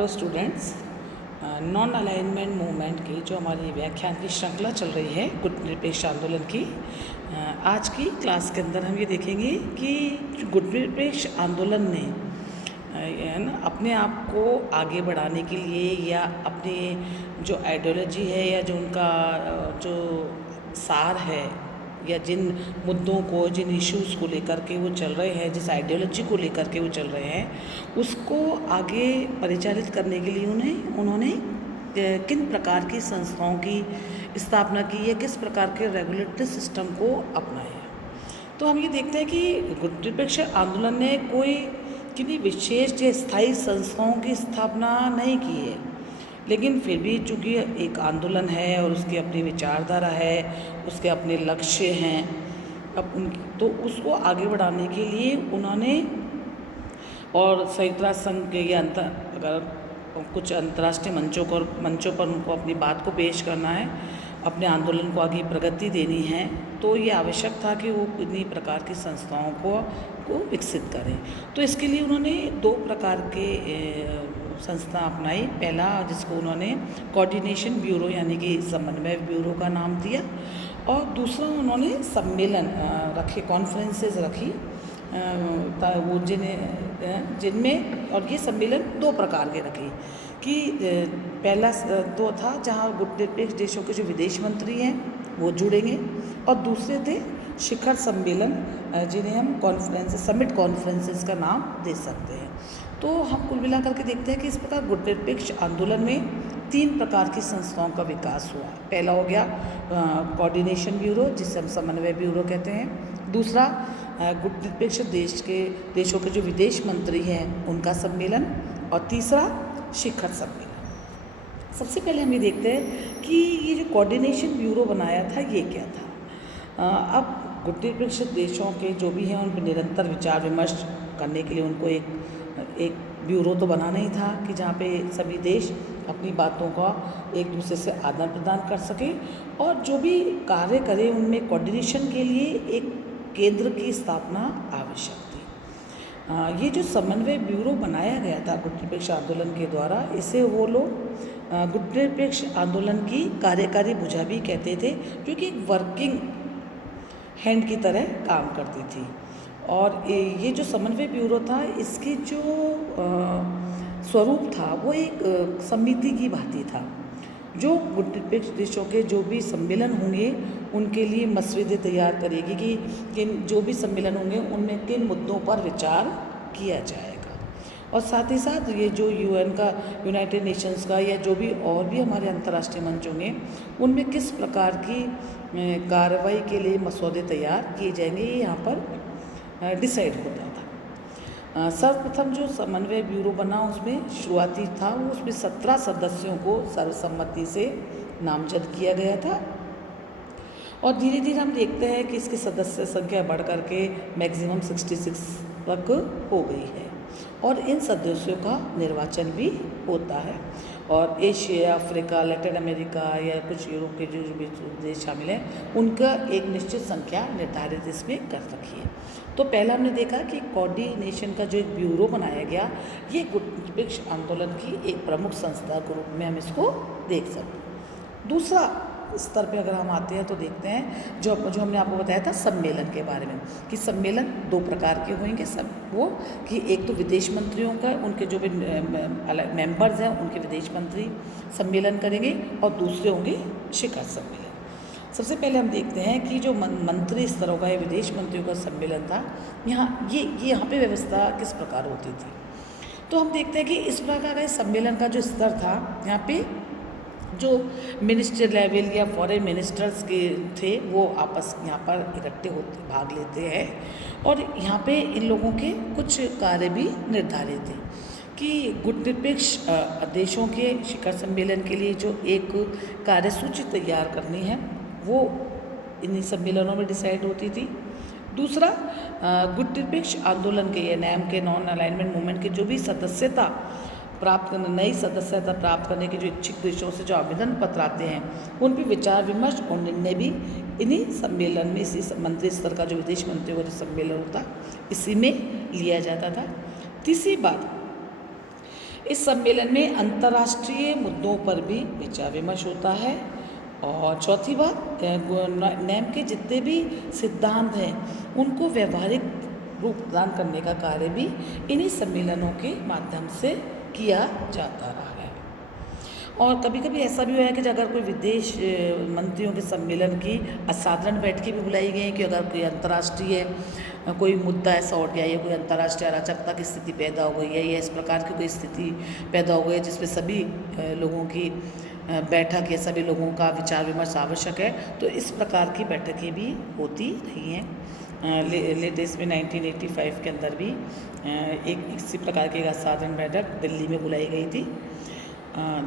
Hello students, non alignment movement की जो हमारी व्याख्यान की श्रृंखला चल रही है गुट निरपेक्ष आंदोलन की, आज की क्लास के अंदर हम ये देखेंगे कि गुट निरपेक्ष आंदोलन ने है ना अपने आप को आगे बढ़ाने के लिए या अपने जो आइडियोलॉजी है या जो उनका जो सार है या जिन मुद्दों को जिन इश्यूज़ को लेकर के वो चल रहे हैं, जिस आइडियोलॉजी को लेकर के वो चल रहे हैं, उसको आगे परिचालित करने के लिए उन्होंने किन प्रकार की संस्थाओं की स्थापना की है, किस प्रकार के रेगुलेटरी सिस्टम को अपनाया। तो हम ये देखते हैं कि गुट निरपेक्ष आंदोलन ने कोई किन्हीं विशेष या स्थायी संस्थाओं की स्थापना नहीं की है, लेकिन फिर भी चूँकि एक आंदोलन है और उसकी अपनी विचारधारा है, उसके अपने लक्ष्य हैं, अब उनकी तो उसको आगे बढ़ाने के लिए उन्होंने और संयुक्त राष्ट्र संघ के या अगर कुछ अंतर्राष्ट्रीय मंचों पर उनको अपनी बात को पेश करना है, अपने आंदोलन को आगे प्रगति देनी है, तो ये आवश्यक था कि वो इन्हीं प्रकार की संस्थाओं को विकसित करें। तो इसके लिए उन्होंने दो प्रकार के संस्था अपनाई। पहला, जिसको उन्होंने कोऑर्डिनेशन ब्यूरो यानी कि समन्वय ब्यूरो का नाम दिया, और दूसरा उन्होंने सम्मेलन रखे, कॉन्फ्रेंसेस रखी, वो जिनमें और ये सम्मेलन दो प्रकार के रखे कि पहला तो था जहाँ गुट निरपेक्ष देशों के जो विदेश मंत्री हैं वो जुड़ेंगे, और दूसरे थे शिखर सम्मेलन, जिन्हें हम समिट कॉन्फ्रेंसेस का नाम दे सकते हैं। तो हम कुल मिला करके देखते हैं कि इस प्रकार गुट निरपेक्ष आंदोलन में तीन प्रकार की संस्थाओं का विकास हुआ। पहला हो गया कोऑर्डिनेशन ब्यूरो, जिसे हम समन्वय ब्यूरो कहते हैं। दूसरा गुट निरपेक्ष देशों के जो विदेश मंत्री हैं उनका सम्मेलन, और तीसरा शिखर सम्मेलन। सबसे पहले हम ये देखते हैं कि ये जो कोऑर्डिनेशन ब्यूरो बनाया था ये क्या था। अब गुट निरपेक्ष देशों के जो भी हैं उन पर निरंतर विचार विमर्श करने के लिए उनको एक ब्यूरो तो बनाना ही था कि जहाँ पे सभी देश अपनी बातों का एक दूसरे से आदान प्रदान कर सके, और जो भी कार्य करें उनमें कोऑर्डिनेशन के लिए एक केंद्र की स्थापना आवश्यक थी। ये जो समन्वय ब्यूरो बनाया गया था गुट निरपेक्ष आंदोलन के द्वारा, इसे वो लोग गुट निरपेक्ष आंदोलन की कार्यकारी भुजा भी कहते थे, जो कि एक वर्किंग हैंड की तरह काम करती थी। और ये जो समन्वय ब्यूरो था, इसकी जो स्वरूप था वो एक समिति की भांति था, जो गुट निरपेक्ष देशों के जो भी सम्मेलन होंगे उनके लिए मसौदे तैयार करेगी कि किन जो भी सम्मेलन होंगे उनमें किन मुद्दों पर विचार किया जाएगा। और साथ ही साथ ये जो यूनाइटेड नेशंस का या जो भी और भी हमारे अंतर्राष्ट्रीय मंच होंगे उनमें किस प्रकार की कार्रवाई के लिए मसौदे तैयार किए जाएंगे, ये यहाँ पर डिसाइड होता था। सर्वप्रथम जो समन्वय ब्यूरो बना उसमें शुरुआती था वो उसमें 17 सदस्यों को सर्वसम्मति से नामजद किया गया था, और धीरे धीरे हम देखते हैं कि इसकी सदस्य संख्या बढ़ करके मैक्सिमम 66 तक हो गई है, और इन सदस्यों का निर्वाचन भी होता है। और एशिया, अफ्रीका, लैटिन अमेरिका या कुछ यूरोप के जो भी देश शामिल हैं उनका एक निश्चित संख्या निर्धारित इसमें कर रखी है। तो पहला हमने देखा कि कोऑर्डिनेशन का जो एक ब्यूरो बनाया गया, ये गुट निरपेक्ष आंदोलन की एक प्रमुख संस्था के रूप में हम इसको देख सकते हैं। दूसरा स्तर पे अगर हम आते हैं तो देखते हैं जो हमने आपको बताया था सम्मेलन के बारे में, कि सम्मेलन दो प्रकार के होंगे। सब वो कि एक तो विदेश मंत्रियों का, उनके जो भी मेंबर्स हैं उनके विदेश मंत्री सम्मेलन करेंगे, और दूसरे होंगे शिखर सम्मेलन। सबसे पहले हम देखते हैं कि जो मंत्री स्तरों का या विदेश मंत्रियों का सम्मेलन था, यहाँ पे व्यवस्था किस प्रकार होती थी। तो हम देखते हैं कि इस प्रकार का सम्मेलन का जो स्तर था, यहाँ पे जो मिनिस्टर लेवल या फॉरेन मिनिस्टर्स के थे वो आपस यहाँ पर इकट्ठे होते भाग लेते हैं, और यहाँ पे इन लोगों के कुछ कार्य भी निर्धारित थे कि गुट निरपेक्ष देशों के शिखर सम्मेलन के लिए जो एक कार्यसूची तैयार करनी है वो इन्हीं सम्मेलनों में डिसाइड होती थी। दूसरा, गुट निरपेक्ष आंदोलन के या नैम के नॉन अलाइनमेंट मूवमेंट के जो भी नई सदस्यता प्राप्त करने के जो इच्छुक देशों से जो आवेदन पत्र आते हैं उन पर विचार विमर्श और निर्णय भी इन्हीं सम्मेलन में, इसी मंत्री स्तर का जो विदेश मंत्रियों का जो सम्मेलन होता इसी में लिया जाता था। तीसरी बात, इस सम्मेलन में अंतर्राष्ट्रीय मुद्दों पर भी विचार विमर्श होता है। और चौथी बात, नेम के जितने भी सिद्धांत हैं उनको व्यवहारिक रूप प्रदान करने का कार्य भी इन्हीं सम्मेलनों के माध्यम से किया जाता रहा है। और कभी कभी ऐसा भी हुआ है कि अगर कोई विदेश मंत्रियों के सम्मेलन की असाधारण बैठकें भी बुलाई गई हैं कि अगर कोई अंतर्राष्ट्रीय कोई मुद्दा ऐसा उठ गया या कोई अंतर्राष्ट्रीय अराजकता की स्थिति पैदा हो गई है या इस प्रकार की कोई स्थिति पैदा हो गई है जिसमें सभी लोगों की बैठक या सभी लोगों का विचार विमर्श आवश्यक है, तो इस प्रकार की बैठकें भी होती रही हैं। लेटेस्ट में 1985 के अंदर भी एक इसी प्रकार की एक असाधारण बैठक दिल्ली में बुलाई गई थी,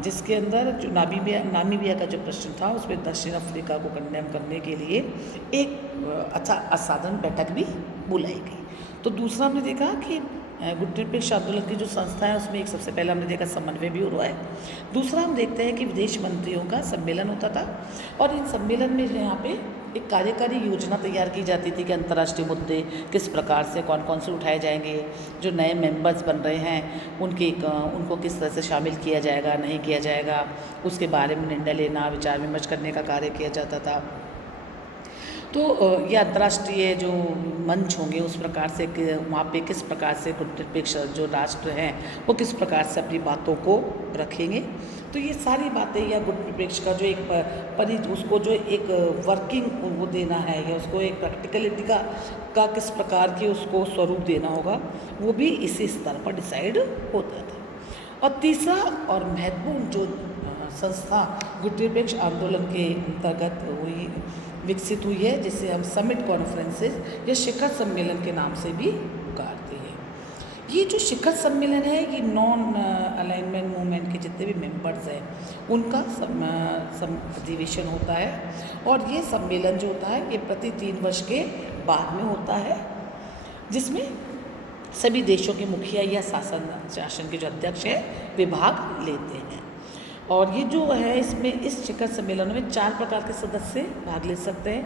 जिसके अंदर जो नामीबिया का जो प्रश्न था उसमें दक्षिण अफ्रीका को कंडेम करने के लिए एक असाधारण बैठक भी बुलाई गई। तो दूसरा हमने देखा कि गुटनिरपेक्ष आंदोलन की जो संस्था है उसमें एक सबसे पहले हमने देखा समन्वय भी हुआ है। दूसरा हम देखते हैं कि विदेश मंत्रियों का सम्मेलन होता था और इन सम्मेलन में यहाँ पे एक कार्यकारी योजना तैयार की जाती थी कि अंतर्राष्ट्रीय मुद्दे किस प्रकार से कौन कौन से उठाए जाएंगे, जो नए मेंबर्स बन रहे हैं उनको किस तरह से शामिल किया जाएगा नहीं किया जाएगा, उसके बारे में निर्णय लेना विचार विमर्श करने का कार्य किया जाता था। तो ये अंतर्राष्ट्रीय जो मंच होंगे उस प्रकार से वहाँ पे किस प्रकार से गुटनिरपेक्ष जो राष्ट्र हैं वो किस प्रकार से अपनी बातों को रखेंगे। तो ये सारी बातें या गुटनिरपेक्ष का जो एक उसको जो एक वर्किंग वो देना है या उसको एक प्रैक्टिकलिटी का किस प्रकार की उसको स्वरूप देना होगा वो भी इसी स्तर पर डिसाइड होता था। और तीसरा और महत्वपूर्ण जो संस्था गुटनिरपेक्ष आंदोलन के अंतर्गत विकसित हुई है जिसे हम समिट कॉन्फ्रेंसेस या शिखर सम्मेलन के नाम से भी पुकारते हैं। ये जो शिखर सम्मेलन है ये नॉन अलाइनमेंट मूवमेंट के जितने भी मेंबर्स हैं उनका अधिवेशन होता है और ये सम्मेलन जो होता है ये प्रति 3 वर्ष के बाद में होता है, जिसमें सभी देशों के मुखिया या शासन के जो अध्यक्ष हैं वे भाग लेते हैं। और ये जो है इसमें इस शिखर सम्मेलन में 4 प्रकार के सदस्य भाग ले सकते हैं,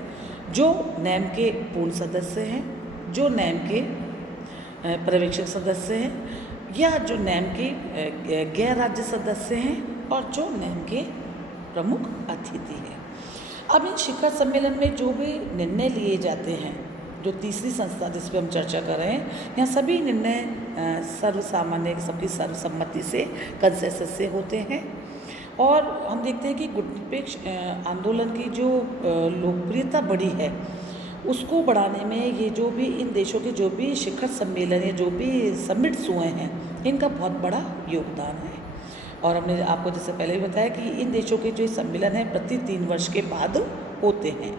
जो नेम के पूर्ण सदस्य हैं, जो नेम के पर्यवेक्षक सदस्य हैं या जो नेम के गैर राज्य सदस्य हैं और जो नेम के प्रमुख अतिथि हैं। अब इन शिखर सम्मेलन में जो भी निर्णय लिए जाते हैं, जो तीसरी संस्था जिस पर हम चर्चा कर रहे हैं, यहाँ सभी निर्णय सर्वसामान्य सबकी सर्वसम्मति से कंसेंसस से होते हैं। और हम देखते हैं कि गुटनिरपेक्ष आंदोलन की जो लोकप्रियता बढ़ी है उसको बढ़ाने में ये जो भी इन देशों के जो भी शिखर सम्मेलन है, जो भी समिट्स हुए हैं, इनका बहुत बड़ा योगदान है। और हमने आपको जैसे पहले भी बताया कि इन देशों के जो सम्मेलन हैं प्रति 3 वर्ष के बाद होते हैं।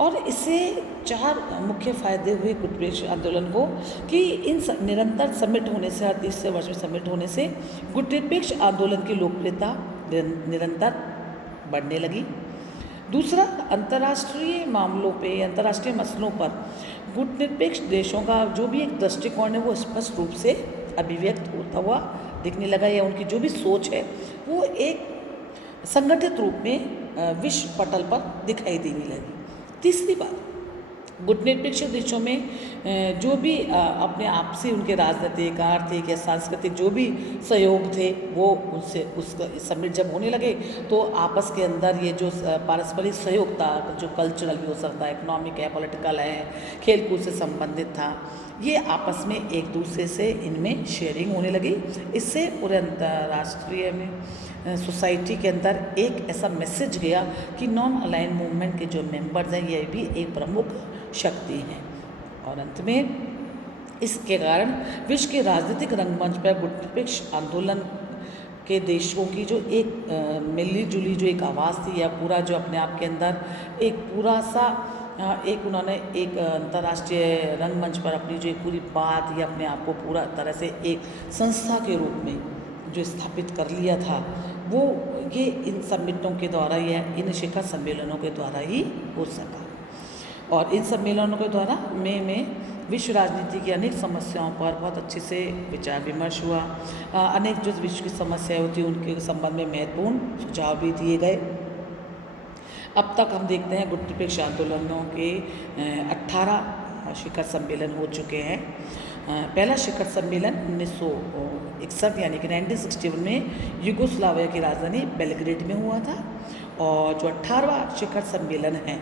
और इससे 4 मुख्य फायदे हुए गुटनिरपेक्ष आंदोलन को कि इन निरंतर समिट होने से, हर 30 वर्ष में समिट होने से गुटनिरपेक्ष आंदोलन की लोकप्रियता निरंतर बढ़ने लगी। दूसरा, अंतर्राष्ट्रीय मामलों पे, अंतर्राष्ट्रीय मसलों पर गुटनिरपेक्ष देशों का जो भी एक दृष्टिकोण है वो स्पष्ट रूप से अभिव्यक्त होता हुआ दिखने लगा, या उनकी जो भी सोच है वो एक संगठित रूप में विश्व पटल पर दिखाई देने लगी। तीसरी बात, गुटनिरपेक्ष देशों में जो भी अपने आपसी उनके राजनीतिक, आर्थिक या सांस्कृतिक जो भी सहयोग थे वो उनसे उसका समिट जब होने लगे तो आपस के अंदर ये जो पारस्परिक सहयोग था, जो कल्चरल भी हो सकता है, इकोनॉमिक है, पॉलिटिकल है, खेलकूद से संबंधित था, ये आपस में एक दूसरे से इनमें शेयरिंग होने लगी। इससे पूरे अंतर्राष्ट्रीय में सोसाइटी के अंदर एक ऐसा मैसेज गया कि नॉन अलाइन मूवमेंट के जो मेंबर्स हैं ये भी एक प्रमुख शक्ति हैं। और अंत में इसके कारण विश्व के राजनीतिक रंगमंच पर गुटनिरपेक्ष आंदोलन के देशों की जो एक मिली जुली जो एक आवाज़ थी, या पूरा जो अपने आप के अंदर एक पूरा सा एक उन्होंने एक अंतर्राष्ट्रीय रंगमंच पर अपनी जो एक पूरी बात या अपने आप को पूरा तरह से एक संस्था के रूप में जो स्थापित कर लिया था, वो ये इन सम्मेलनों के द्वारा या इन शिखर सम्मेलनों के द्वारा ही हो सका। और इन सम्मेलनों के द्वारा में विश्व राजनीति की अनेक समस्याओं पर बहुत अच्छे से विचार विमर्श हुआ। अनेक जो विश्व की समस्याएं होती उनके संबंध में महत्वपूर्ण सुझाव भी दिए गए। अब तक हम देखते हैं गुटनिरपेक्ष आंदोलनों के 18 शिखर सम्मेलन हो चुके हैं। पहला शिखर सम्मेलन 1961 यानी कि 1961 में यूगोस्लाविया की राजधानी बेलग्रेड में हुआ था, और जो 18वां शिखर सम्मेलन है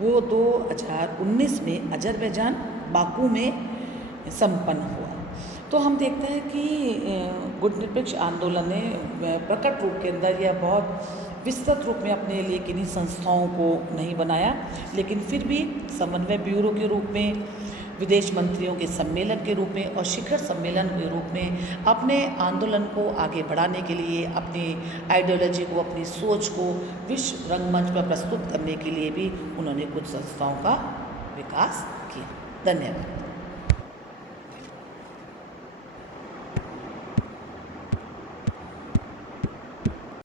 वो 2019 में अजरबैजान बाकू में संपन्न हुआ। तो हम देखते हैं कि गुटनिरपेक्ष आंदोलन ने प्रकट रूप के अंदर यह बहुत विस्तृत रूप में अपने लिए किन्हीं संस्थाओं को नहीं बनाया, लेकिन फिर भी समन्वय ब्यूरो के रूप में, विदेश मंत्रियों के सम्मेलन के रूप में और शिखर सम्मेलन के रूप में अपने आंदोलन को आगे बढ़ाने के लिए, अपनी आइडियोलॉजी को, अपनी सोच को विश्व रंगमंच पर प्रस्तुत करने के लिए भी उन्होंने कुछ संस्थाओं का विकास किया। धन्यवाद।